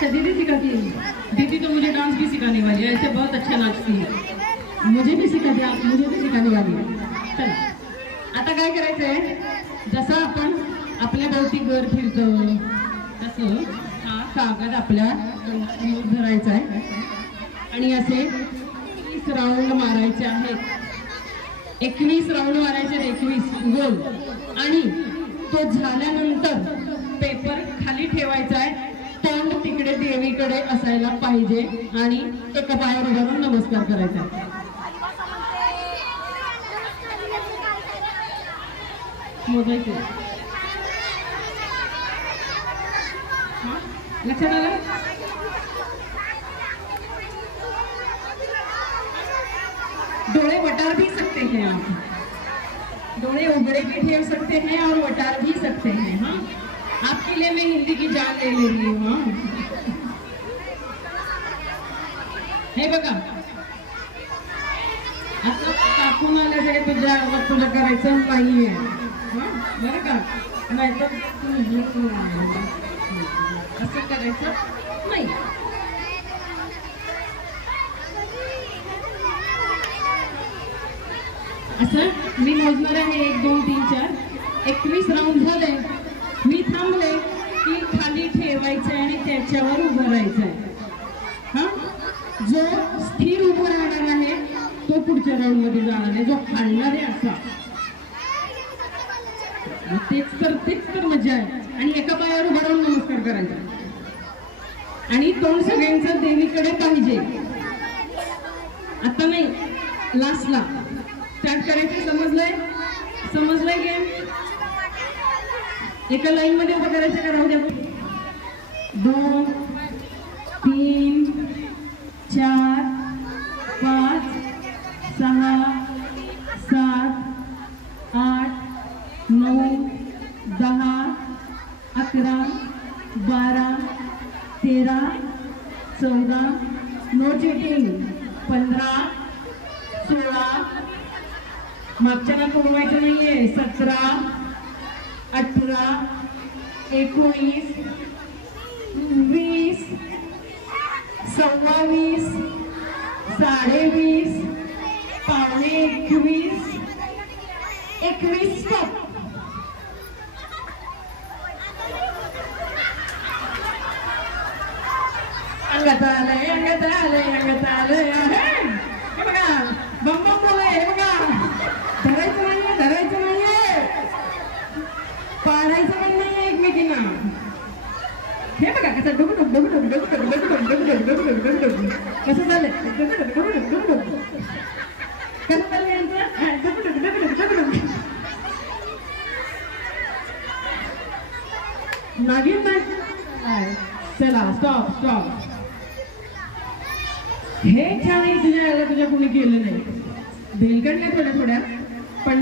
अच्छा दीदी सिखाती है। दीदी तो मुझे डांस भी सिखाने वाली है, ऐसे बहुत अच्छा नाचती है। मुझे भी सिखा दिया, मुझे भी सिखाने वाली है। चला आता काय करायचं आहे, जसं आपण आपल्या भोवती घर फिरतो तसं हा कागद आपल्या समोर धरायचा आहे आणि असे 21 राऊंड मारायचे आहेत। 21 राऊंड मारायचे, 21 गोल। आणि तो झाल्यानंतर पेपर खाली ठेवायचा आहे, तोंड तिकडे देवीकडे असायला पाहिजे आणि एका पायावर उभारून नमस्कार करायचा। मोजायचे लक्षात आलं? डोळे वटार भी सकते हैं आप, डोळे उघड़े भी ठेव सकते हैं और वटार भी सकते हैं। हाँ, आपके लिए मैं हिंदी की जान ले रही हूँ। हाँ, हे बघा आता टाकून आल्या सगळे तुझ्या तुला करायचं नाहीये। हाँ, बरं का? नाही तर असं करायचं नाही। असं मी मोजणार आहे 1 2 3 4 21 राऊंड झाले, मी थांबले की खाली ठेवायचं आणि त्याच्यावर उभं राहायचंय। हा, जो स्थिर उभं राहणार आहे तो पुढच्या राऊंड मध्ये जाणार आहे, जो खालणार आहे असा तेच तर मजा आहे। आणि एका पायावर उभं राहून नमस्कार करायचा आणि तोंड सगळ्यांचं देवीकडे पाहिजे। आता नाही, लास्टला स्टार्ट करायचं। समजलंय गेम? एका लाईन मध्ये उभं करायचं का राहू द्या? 2 3 4 5 6 7 8 9 10 11 12 13 14 नो चीटिंग 15 16 मागच्याला कोणवायचं नाहीये 17 18 19 20 26 20 पावणे 21 स्टॉप। अंगात आलंय हे बघा, बम बोलाय हे बघा, धरायचं नाहीये पाडायचं पण नाहीये एकमेकींना। हे बघा कसं डुगडुग कसं झालंय, कसं चाललंय यांचं नवीन नाही। चला स्टॉप। हे छान तुझ्या कुणी केलं नाही, भेलकडल्या थोड्या पण